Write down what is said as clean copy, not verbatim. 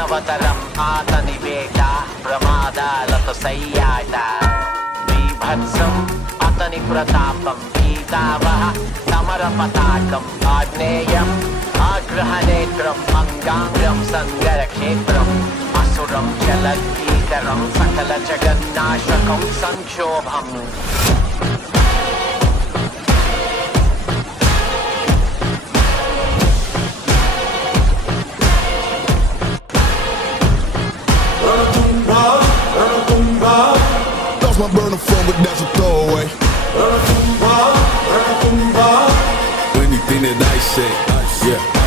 మానవతరం ఆతని వేట ప్రమాదాలతో సయ్యాట బీభత్సం అతని ప్రతాపం గీతావహ సమర పతాకం ఆగ్నేయం ఆగ్రహనేత్రం అంగాంగం సంగర క్షేత్రం అసురం చలద్గీకరం సకల జగన్నాశకం సంక్షోభం My burner phone, but that's a throwaway. Anything that I say, yeah.